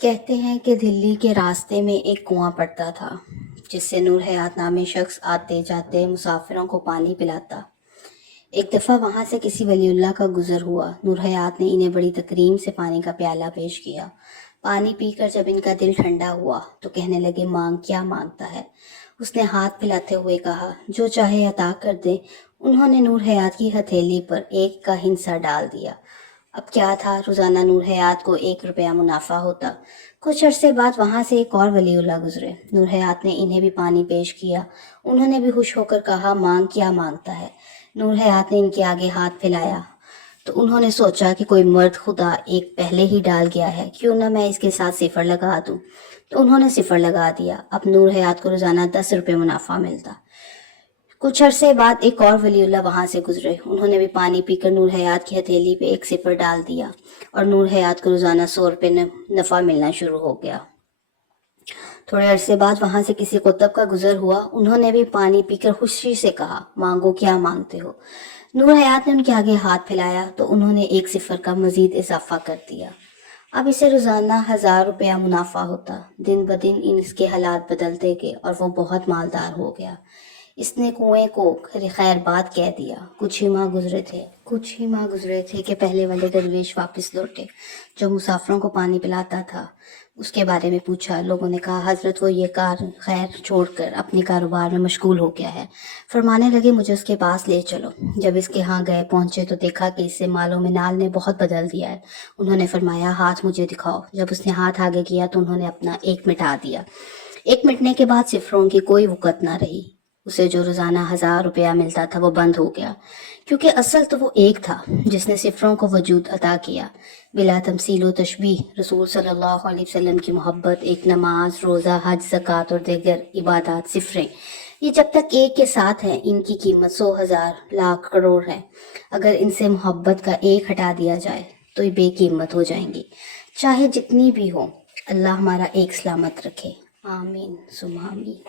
کہتے ہیں کہ دلی کے راستے میں ایک کنواں پڑتا تھا جس سے نور حیات نامی شخص آتے جاتے مسافروں کو پانی پلاتا۔ ایک دفعہ وہاں سے کسی ولی اللہ کا گزر ہوا۔ نور حیات نے انہیں بڑی تکریم سے پانی کا پیالہ پیش کیا۔ پانی پی کر جب ان کا دل ٹھنڈا ہوا تو کہنے لگے، مانگ کیا مانگتا ہے؟ اس نے ہاتھ پھیلاتے ہوئے کہا، جو چاہے عطا کر دے۔ انہوں نے نور حیات کی ہتھیلی پر ایک کا ہندسہ ڈال دیا۔ اب کیا تھا، روزانہ نور حیات کو 1 روپیہ منافع ہوتا۔ کچھ عرصے بعد وہاں سے ایک اور ولی اللہ گزرے۔ نور حیات نے انہیں بھی پانی پیش کیا۔ انہوں نے بھی خوش ہو کر کہا، مانگ کیا مانگتا ہے؟ نور حیات نے ان کے آگے ہاتھ پھیلایا تو انہوں نے سوچا کہ کوئی مرد خدا ایک پہلے ہی ڈال گیا ہے، کیوں نہ میں اس کے ساتھ 0 لگا دوں۔ تو انہوں نے 0 لگا دیا۔ اب نور حیات کو روزانہ 10 روپے منافع ملتا۔ کچھ عرصے بعد ایک اور ولی اللہ وہاں سے گزرے۔ انہوں نے بھی پانی پی کر نور حیات کی ہتھیلی پہ ایک 0 ڈال دیا اور نور حیات کو روزانہ 100 روپے نفع ملنا شروع ہو گیا۔ تھوڑے عرصے بعد وہاں سے کسی قطب کا گزر ہوا۔ انہوں نے بھی پانی پی کر خوشی سے کہا، مانگو کیا مانگتے ہو؟ نور حیات نے ان کے آگے ہاتھ پھیلایا تو انہوں نے ایک 0 کا مزید اضافہ کر دیا۔ اب اسے روزانہ 1000 روپیہ منافع ہوتا۔ دن بدن اس کے حالات بدلتے گئے اور وہ بہت مالدار ہو گیا۔ اس نے کنویں کو خیر بات کہہ دیا۔ کچھ ہی ماہ گزرے تھے کہ پہلے والے درویش واپس لوٹے جو مسافروں کو پانی پلاتا تھا۔ اس کے بارے میں پوچھا۔ لوگوں نے کہا، حضرت وہ یہ کار خیر چھوڑ کر اپنے کاروبار میں مشغول ہو گیا ہے۔ فرمانے لگے، مجھے اس کے پاس لے چلو۔ جب اس کے ہاں گئے پہنچے تو دیکھا کہ اس سے مال و منال نے بہت بدل دیا ہے۔ انہوں نے فرمایا، ہاتھ مجھے دکھاؤ۔ جب اس نے ہاتھ آگے کیا تو انہوں نے اپنا 1 مٹا دیا۔ 1 مٹنے کے بعد 0 کی کوئی وقت نہ رہی۔ اسے جو روزانہ 1000 روپیہ ملتا تھا وہ بند ہو گیا، کیونکہ اصل تو وہ ایک تھا جس نے 0 کو وجود عطا کیا۔ بلا تمثیل و تشبیہ رسول صلی اللہ علیہ وسلم کی محبت، ایک نماز، روزہ، حج، زکوٰۃ اور دیگر عبادات 0 یہ جب تک ایک کے ساتھ ہیں ان کی قیمت 100 ہزار لاکھ کروڑ ہے۔ اگر ان سے محبت کا ایک ہٹا دیا جائے تو یہ بے قیمت ہو جائیں گی، چاہے جتنی بھی ہو۔ اللہ ہمارا ایک سلامت رکھے، آمین ثم آمین۔